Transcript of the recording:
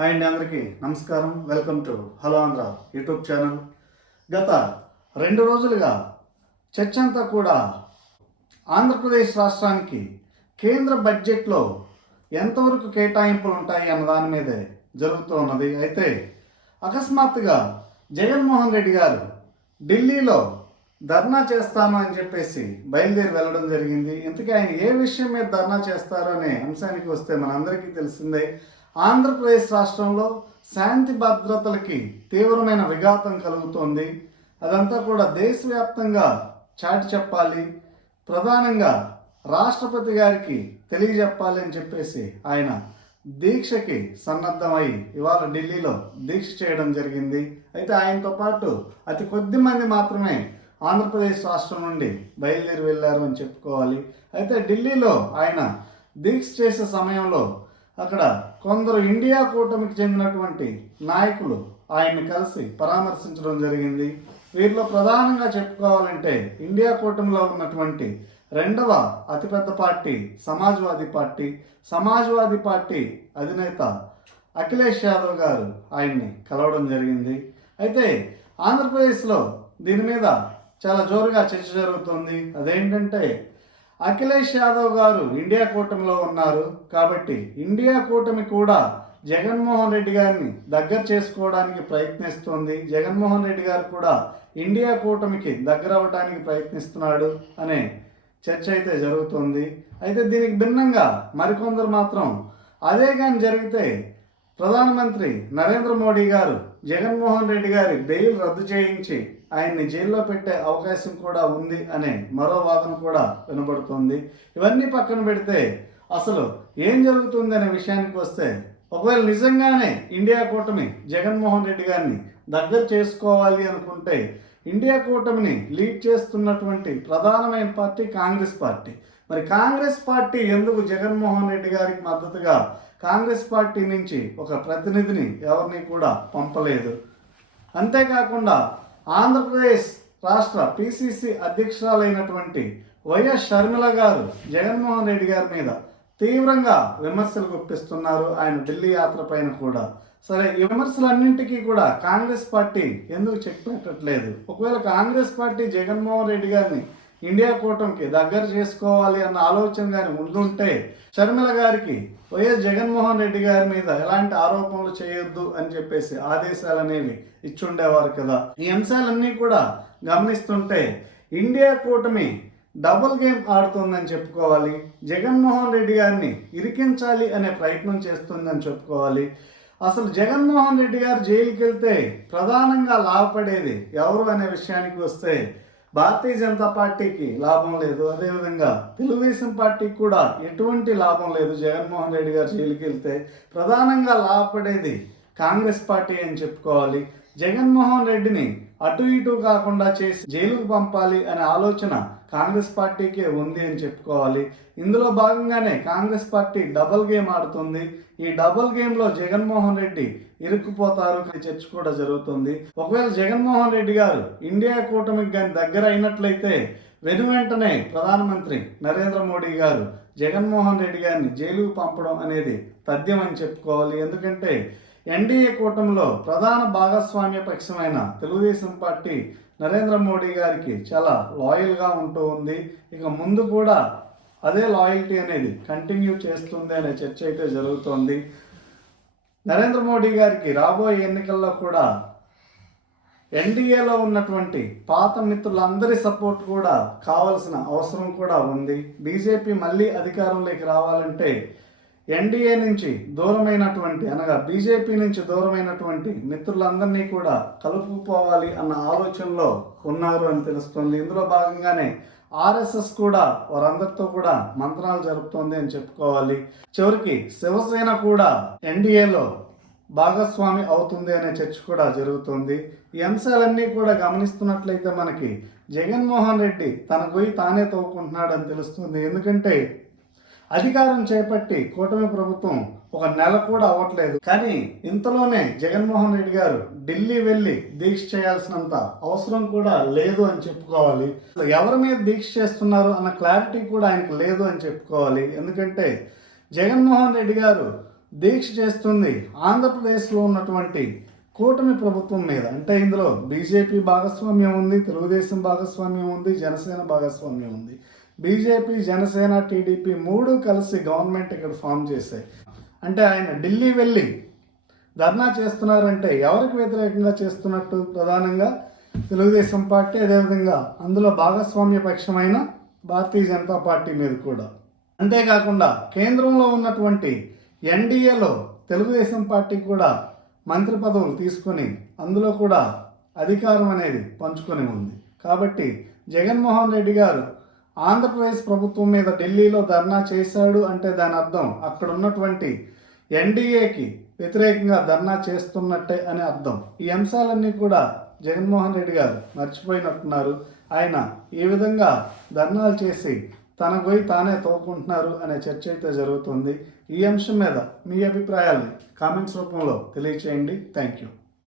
Hi అండి, అందరికీ నమస్కారం. Welcome to hello Andhra YouTube channel. గత 2 రోజులుగా చర్చ అంతా కూడా ఆంధ్రప్రదేశ్ రాష్ట్రానికి కేంద్ర బడ్జెట్లో ఎంతవరకు కేటాయింపులు ఉంటాయి అన్న దాని మీదే జరుగుతూ ఉన్నది. అయితే అకస్మాత్తుగా జగన్మోహన్ రెడ్డి గారు ఢిల్లీలో ధర్నా చేస్తాను అని చెప్పేసి బయలుదేరి వెళ్ళడం జరిగింది. ఇంతకీ ఆయన ఏ విషయం మీద ధర్నా చేస్తారో అనే అంశానికి వస్తే మనందరికీ తెలిసిందే. ఆంధ్రప్రదేశ్ రాష్ట్రంలో శాంతి భద్రతలకి తీవ్రమైన విఘాతం కలుగుతోంది. అదంతా కూడా దేశవ్యాప్తంగా చాటి చెప్పాలి, ప్రధానంగా రాష్ట్రపతి గారికి తెలియజెప్పాలి అని చెప్పేసి ఆయన దీక్షకి సన్నద్ధమై ఇవాళ ఢిల్లీలో దీక్ష చేయడం జరిగింది. అయితే ఆయనతో పాటు అతి కొద్ది మంది మాత్రమే ఆంధ్రప్రదేశ్ రాష్ట్రం నుండి బయలుదేరి వెళ్ళారు అని చెప్పుకోవాలి. అయితే ఢిల్లీలో ఆయన దీక్ష చేసే సమయంలో అక్కడ కొందరు ఇండియా కూటమికి చెందినటువంటి నాయకులు ఆయన్ని కలిసి పరామర్శించడం జరిగింది. వీరిలో ప్రధానంగా చెప్పుకోవాలంటే ఇండియా కూటమిలో ఉన్నటువంటి రెండవ అతిపెద్ద పార్టీ సమాజ్వాదీ పార్టీ అధినేత అఖిలేష్ యాదవ్ గారు ఆయన్ని కలవడం జరిగింది. అయితే ఆంధ్రప్రదేశ్లో దీని మీద చాలా జోరుగా చర్చ జరుగుతుంది. అదేంటంటే అఖిలేష్ యాదవ్ గారు ఇండియా కూటమిలో ఉన్నారు కాబట్టి ఇండియా కూటమి కూడా జగన్మోహన్ రెడ్డి గారిని దగ్గర చేసుకోవడానికి ప్రయత్నిస్తుంది, జగన్మోహన్ రెడ్డి గారు కూడా ఇండియా కూటమికి దగ్గర అవ్వడానికి ప్రయత్నిస్తున్నాడు అనే చర్చ అయితే జరుగుతుంది. అయితే దీనికి భిన్నంగా మరికొందరు మాత్రం అదే కానీ జరిగితే ప్రధానమంత్రి నరేంద్ర మోడీ గారు జగన్మోహన్ రెడ్డి గారి బెయిల్ రద్దు చేయించి ఆయన్ని జైల్లో పెట్టే అవకాశం కూడా ఉంది అనే మరో వాదన కూడా వినబడుతుంది. ఇవన్నీ పక్కన పెడితే అసలు ఏం జరుగుతుంది అనే విషయానికి వస్తే, ఒకవేళ నిజంగానే ఇండియా కూటమి జగన్మోహన్ రెడ్డి గారిని దగ్గర చేసుకోవాలి అనుకుంటే ఇండియా కూటమిని లీడ్ చేస్తున్నటువంటి ప్రధానమైన పార్టీ కాంగ్రెస్ పార్టీ. మరి కాంగ్రెస్ పార్టీ ఎందుకు జగన్మోహన్ రెడ్డి గారికి మద్దతుగా కాంగ్రెస్ పార్టీ నుంచి ఒక ప్రతినిధిని ఎవరిని కూడా పంపలేదు? అంతేకాకుండా ఆంధ్రప్రదేశ్ రాష్ట్ర పిసిసి అధ్యక్షురాలైనటువంటి వైఎస్ షర్మిల గారు జగన్మోహన్ రెడ్డి గారి మీద తీవ్రంగా విమర్శలు గుప్పిస్తున్నారు ఆయన ఢిల్లీ యాత్ర పైన కూడా. సరే, ఈ విమర్శలన్నింటికీ కూడా కాంగ్రెస్ పార్టీ ఎందుకు చెక్ పెట్టట్లేదు? ఒకవేళ కాంగ్రెస్ పార్టీ జగన్మోహన్ రెడ్డి గారిని ఇండియా కూటమికి దగ్గర చేసుకోవాలి అన్న ఆలోచన కానీ ఉండుంటే షర్మిల గారికి వైఎస్ జగన్మోహన్ రెడ్డి గారి మీద ఎలాంటి ఆరోపణలు చేయొద్దు అని చెప్పేసి ఆదేశాలు అనేవి ఇచ్చుండేవారు కదా. ఈ అంశాలన్నీ కూడా గమనిస్తుంటే ఇండియా కూటమి డబుల్ గేమ్ ఆడుతుందని చెప్పుకోవాలి. జగన్మోహన్ రెడ్డి గారిని ఇరికించాలి అనే ప్రయత్నం చేస్తుందని చెప్పుకోవాలి. అసలు జగన్మోహన్ రెడ్డి గారు జైలుకి వెళ్తే ప్రధానంగా లాభపడేది ఎవరు అనే విషయానికి వస్తే భారతీయ జనతా పార్టీకి లాభం లేదు, అదేవిధంగా తెలుగుదేశం పార్టీకి కూడా ఎటువంటి లాభం లేదు. జగన్మోహన్ రెడ్డి గారు జైలుకి వెళ్తే ప్రధానంగా లాభపడేది కాంగ్రెస్ పార్టీ అని చెప్పుకోవాలి. జగన్మోహన్ రెడ్డిని అటు ఇటు కాకుండా చేసి జైలుకు పంపాలి అనే ఆలోచన కాంగ్రెస్ పార్టీకే ఉంది అని చెప్పుకోవాలి. ఇందులో భాగంగానే కాంగ్రెస్ పార్టీ డబుల్ గేమ్ ఆడుతుంది. ఈ డబుల్ గేమ్లో జగన్మోహన్ రెడ్డి ఇరుక్కుపోతారు అనే చర్చ కూడా జరుగుతుంది. ఒకవేళ జగన్మోహన్ రెడ్డి గారు ఇండియా కూటమికి కానీ దగ్గర అయినట్లయితే వెంటనే ప్రధానమంత్రి నరేంద్ర మోడీ గారు జగన్మోహన్ రెడ్డి గారిని జైలుకు పంపడం అనేది తథ్యం అని చెప్పుకోవాలి. ఎందుకంటే ఎన్డీఏ కూటమిలో ప్రధాన భాగస్వామ్య పక్షమైన తెలుగుదేశం పార్టీ నరేంద్ర మోడీ గారికి చాలా లాయల్గా ఉంటూ ఉంది. ఇక ముందు కూడా అదే లాయల్టీ అనేది కంటిన్యూ చేస్తుంది అనే చర్చ అయితే జరుగుతోంది. నరేంద్ర మోడీ గారికి రాబోయే ఎన్నికల్లో కూడా ఎన్డీఏలో ఉన్నటువంటి పాత మిత్రులందరి సపోర్ట్ కూడా కావాల్సిన అవసరం కూడా ఉంది. బీజేపీ మళ్ళీ అధికారంలోకి రావాలంటే ఎన్డీఏ నుంచి దూరమైనటువంటి అనగా బీజేపీ నుంచి దూరమైనటువంటి మిత్రులందరినీ కూడా కలుపుకుపోవాలి అన్న ఆలోచనలో ఉన్నారు అని తెలుస్తుంది. ఇందులో భాగంగానే ఆర్ఎస్ఎస్ కూడా వారందరితో కూడా మంత్రాలు జరుపుతోంది అని చెప్పుకోవాలి. చివరికి శివసేన కూడా ఎన్డీఏలో భాగస్వామి అవుతుంది అనే చర్చ కూడా జరుగుతుంది. ఈ అంశాలన్నీ కూడా గమనిస్తున్నట్లయితే మనకి జగన్మోహన్ రెడ్డి తన గొయ్యి తానే తవ్వుకుంటున్నాడని తెలుస్తుంది. ఎందుకంటే అధికారం చేపట్టి కూటమి ప్రభుత్వం 1 నెల కూడా అవ్వట్లేదు, కానీ ఇంతలోనే జగన్మోహన్ రెడ్డి గారు ఢిల్లీ వెళ్ళి దీక్ష చేయాల్సినంత అవసరం కూడా లేదు అని చెప్పుకోవాలి. ఎవరి మీద దీక్ష చేస్తున్నారు అన్న క్లారిటీ కూడా ఆయనకు లేదు అని చెప్పుకోవాలి. ఎందుకంటే జగన్మోహన్ రెడ్డి గారు దీక్ష చేస్తుంది ఆంధ్రప్రదేశ్లో ఉన్నటువంటి కూటమి ప్రభుత్వం మీద. అంటే ఇందులో బీజేపీ భాగస్వామ్యం ఉంది, తెలుగుదేశం భాగస్వామ్యం ఉంది, జనసేన భాగస్వామ్యం ఉంది. బీజేపీ, జనసేన, టీడీపీ మూడు కలిసి గవర్నమెంట్ ఇక్కడ ఫామ్ చేశాయి. అంటే ఆయన ఢిల్లీ వెళ్ళి ధర్నా చేస్తున్నారంటే ఎవరికి వ్యతిరేకంగా చేస్తున్నట్టు? ప్రధానంగా తెలుగుదేశం పార్టీ, అదేవిధంగా అందులో భాగస్వామ్య పక్షమైన భారతీయ జనతా పార్టీ మీద కూడా. అంతేకాకుండా కేంద్రంలో ఉన్నటువంటి ఎన్డీఏలో తెలుగుదేశం పార్టీ కూడా మంత్రి పదవులు తీసుకొని అందులో కూడా అధికారం అనేది పంచుకొని ఉంది. కాబట్టి జగన్మోహన్ రెడ్డి గారు ఆంధ్రప్రదేశ్ ప్రభుత్వం మీద ఢిల్లీలో ధర్నా చేశాడు అంటే దాని అర్థం అక్కడ ఉన్నటువంటి ఎన్డీఏకి వ్యతిరేకంగా ధర్నా చేస్తున్నట్టే అని అర్థం. ఈ అంశాలన్నీ కూడా జగన్మోహన్ రెడ్డి గారు మర్చిపోయినట్టున్నారు. ఆయన ఈ విధంగా ధర్నాలు చేసి తన పోయి తానే తోకుంటున్నారు అనే చర్చ అయితే జరుగుతుంది. ఈ అంశం మీద మీ అభిప్రాయాల్ని కామెంట్స్ రూపంలో తెలియచేయండి. Thank you.